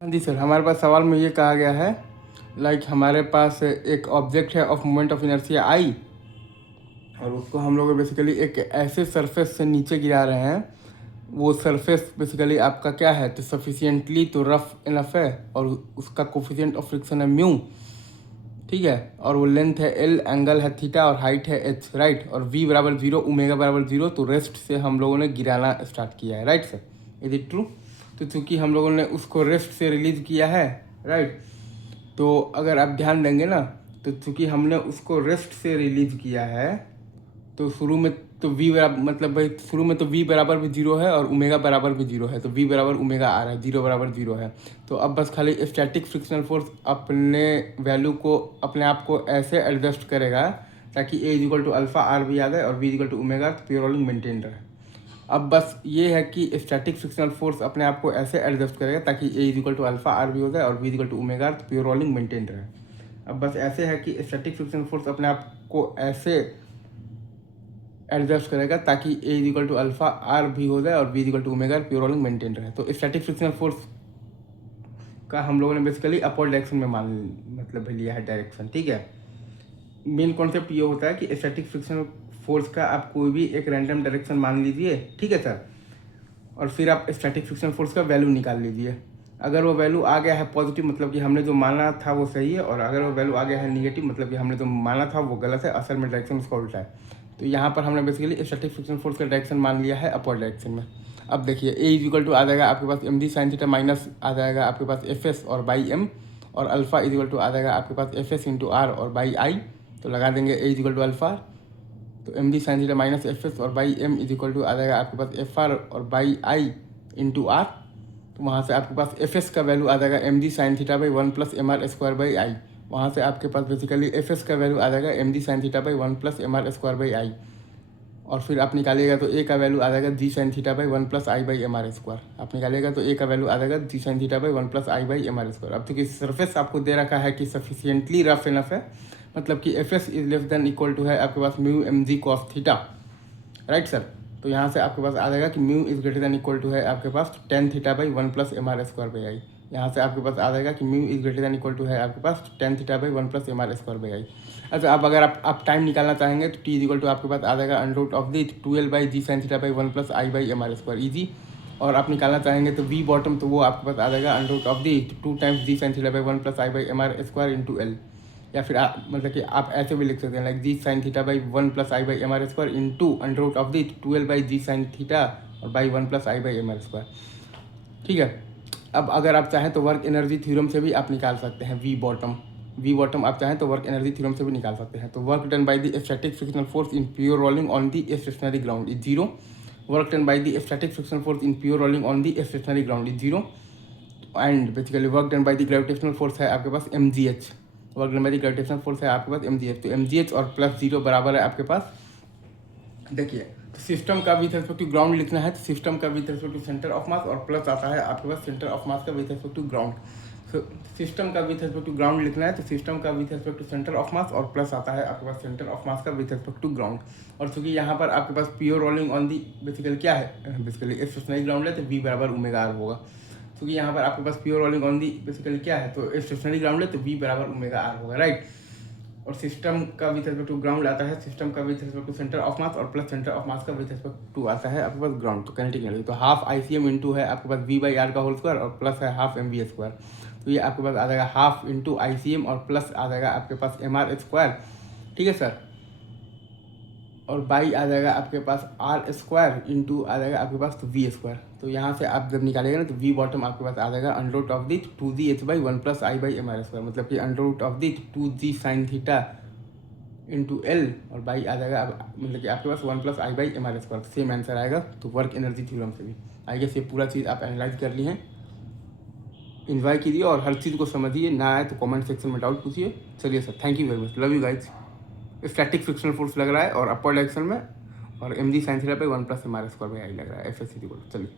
हाँ जी सर, हमारे पास सवाल में ये कहा गया है हमारे पास एक ऑब्जेक्ट है of moment of inertia I और उसको हम लोग बेसिकली एक ऐसे सरफेस से नीचे गिरा रहे हैं। वो सरफेस बेसिकली आपका क्या है, तो सफिशिएंटली तो रफ इनफ है और उसका कोफिशिएंट ऑफ फ्रिक्शन है म्यू, ठीक है। और वो लेंथ है एल, एंगल है थीटा और हाइट है एच, राइट। और वी बराबर जीरो, ओमेगा बराबर जीरो। तो रेस्ट से हम लोगों ने गिराना स्टार्ट किया है, right sir, is it true. तो चूंकि हम लोगों ने उसको रेस्ट से रिलीज किया है, राइट, तो अगर आप ध्यान देंगे ना, तो चूंकि हमने उसको रेस्ट से रिलीज किया है तो शुरू में तो वी बराबर मतलब भाई शुरू में तो वी बराबर भी जीरो है और ओमेगा बराबर भी जीरो है, तो वी बराबर ओमेगा आ रहा है, जीरो बराबर जीरो है। तो अब बस खाली स्टैटिक फ्रिक्शनल फोर्स अपने वैल्यू को अपने आप को ऐसे एडजस्ट करेगा ताकि A equal to alpha R भी आ जाए और वी इक्वल टू ओमेगा, तो प्योर रोलिंग मेंटेन रहे। अब बस ये है कि स्टैटिक फ्रिक्शनल फोर्स अपने आप को ऐसे एडजस्ट करेगा ताकि A equal to alpha R भी हो जाए और वी इक्वल टू ओमेगा, तो प्योर रोलिंग मेंटेन रहे। अब बस ऐसे है कि स्टैटिक फ्रिक्शनल फोर्स अपने आप को ऐसे एडजस्ट करेगा ताकि A equal to alpha R भी हो जाए और V equal to omega, pure rolling maintain रहे। तो स्टैटिक फ्रिक्शनल फोर्स का हम लोगों ने बेसिकली अपवर्ड डायरेक्शन में मतलब लिया है डायरेक्शन, ठीक है। मेन कॉन्सेप्ट ये होता है कि स्टैटिक फ्रिक्शनल फोर्स का आप कोई भी एक रैंडम डायरेक्शन मान लीजिए, ठीक है सर, और फिर आप स्टैटिक फ्रिक्शनल फोर्स का वैल्यू निकाल लीजिए। अगर वो वैल्यू आ गया है पॉजिटिव, मतलब कि हमने जो माना था वो सही है, और अगर वो वैल्यू आ गया है निगेटिव, मतलब कि हमने जो माना था वो गलत है, असल में डायरेक्शन उसका उल्टा है। तो यहाँ पर हमने बेसिकली स्टैटिक फ्रिक्शनल फोर्स का डायरेक्शन मान लिया है अपवर्ड डायरेक्शन में। अब देखिए ए इज इक्वल टू आ जाएगा आपके पास m g sine theta minus आ जाएगा आपके पास एफ एस और बाई एम, और अल्फा इज इक्वल टू आ जाएगा आपके पास एफ एस इंटू आर और बाई आई। तो लगा देंगे a is equal to alpha, तो m g sine theta minus F s और by m is equal to आ जाएगा आपके पास एफ आर और बाई आई इंटू आर। तो वहाँ से आपके पास एफ एस का वैल्यू आ जाएगा m g sine theta by one plus m are square by I. वहाँ से आपके पास बेसिकली एफ एस का वैल्यू आ जाएगा m g sine theta by one plus m are square by I. और फिर आप निकालिएगा तो ए का वैल्यू आ जाएगा g sine theta by one plus I by M R square. आप निकालिएगा तो ए का वैल्यू आ जाएगा g sine theta by one plus I by M R square. अब चूंकि सरफेस आपको दे रखा है कि सफिशियंटली रफ इनफ है, मतलब कि f s is less than equal to है आपके पास mu m g cos theta, right sir. तो यहाँ से आपके पास आ जाएगा कि mu is greater than equal to है आपके पास tan theta by one plus m are square by I. यहाँ से आपके पास आ जाएगा कि mu is greater than equal to है आपके पास tan theta by one plus m are square by I. अच्छा, अब अगर आप टाइम निकालना चाहेंगे तो टी इज इक्वल टू आपके पास आ जाएगा under root of the twelve by ji sine theta by one plus I by M R square easy. और आप निकालना चाहेंगे तो वी बॉटम, तो वो आपके पास आ जाएगा under root of the two times g sine theta by one plus I by M R square into l. या फिर मतलब कि आप ऐसे भी लिख सकते हैं like g sine theta by one plus I by M R square into under root of the twelve by ji sine theta और by one plus I by M R square, ठीक है। अब अगर आप चाहें तो वर्क एनर्जी थ्योरम से भी आप निकाल सकते हैं वी बॉटम आप चाहें तो वर्क एनर्जी थ्योरम से भी निकाल सकते हैं। तो work done by the static frictional force in pure rolling on the stationary ground is zero. Work done by the static frictional force in pure rolling on the stationary ground is zero. And basically work done by the gravitational force है आपके पास m g h. Work done by the gravitational force है आपके पास m g h. तो m g h और plus zero बराबर है आपके पास, देखिए, तो सिस्टम का विथ रिस्पेक्ट टू ग्राउंड लिखना है तो सिस्टम का with respect to centre of mass, और प्लस आता है आपके पास सेंटर ऑफ मास का विथ रिस्पेक्ट टू ग्राउंड। तो सिस्टम का विथ रिस्पेक्ट टू ग्राउंड लिखना है तो सिस्टम का with respect to centre of mass, और प्लस आता है आपके पास सेंटर ऑफ मास का विथ रिस्पेक्ट टू ग्राउंड। और चूंकि यहाँ पर आपके पास pure rolling on the basically क्या है, बेसिकली स्टेशनरी ग्राउंड है तो वी बराबर ओमेगा आर होगा। क्योंकि यहाँ पर आपके पास pure rolling on the basically क्या है, तो स्टेशनरी ग्राउंड है तो वी बराबर ओमेगा आर होगा, राइट। और सिस्टम का विथ रिस्पेक्ट टू ग्राउंड आता है सिस्टम का with respect to centre of mass, और प्लस सेंटर ऑफ मास का विथ रिस्पेक्ट टू आता है आपके पास ग्राउंड। तो काइनेटिक एनर्जी तो half I c m into है आपके पास वी बाई आर का होल स्क्वायर, और प्लस है हाफ एम वी स्क्वायर। तो ये आपके पास आ जाएगा half into I c m और प्लस आ जाएगा आपके पास एम आर स्क्वायर, ठीक है सर। और बाई आ जाएगा आपके पास आर स्क्वायर इंटू आ जाएगा आपके पास तो वी स्क्वायर। तो यहाँ से आप जब निकालेगा ना तो वी बॉटम आपके पास आ जाएगा under root of the two g h by one plus I by M R square, मतलब कि under root of the two g sine theta into L, और बाई आ जाएगा मतलब कि आपके पास one plus I by M R square. Same answer आएगा। तो वर्क एनर्जी थ्योरम से भी आई गेस ये पूरा चीज़ आप एनालाइज कर ली हैं। इन्जॉय कीजिए और हर चीज़ को समझिए, ना आए तो कमेंट सेक्शन में डाउट पूछिए। चलिए sir, thank you very much, love you guys. Static frictional force लग रहा है और अपर डायरेक्शन में, और एम जी साइन थीटा पे one plus m are square by I लग रहा है एफ एस सी। चलिए।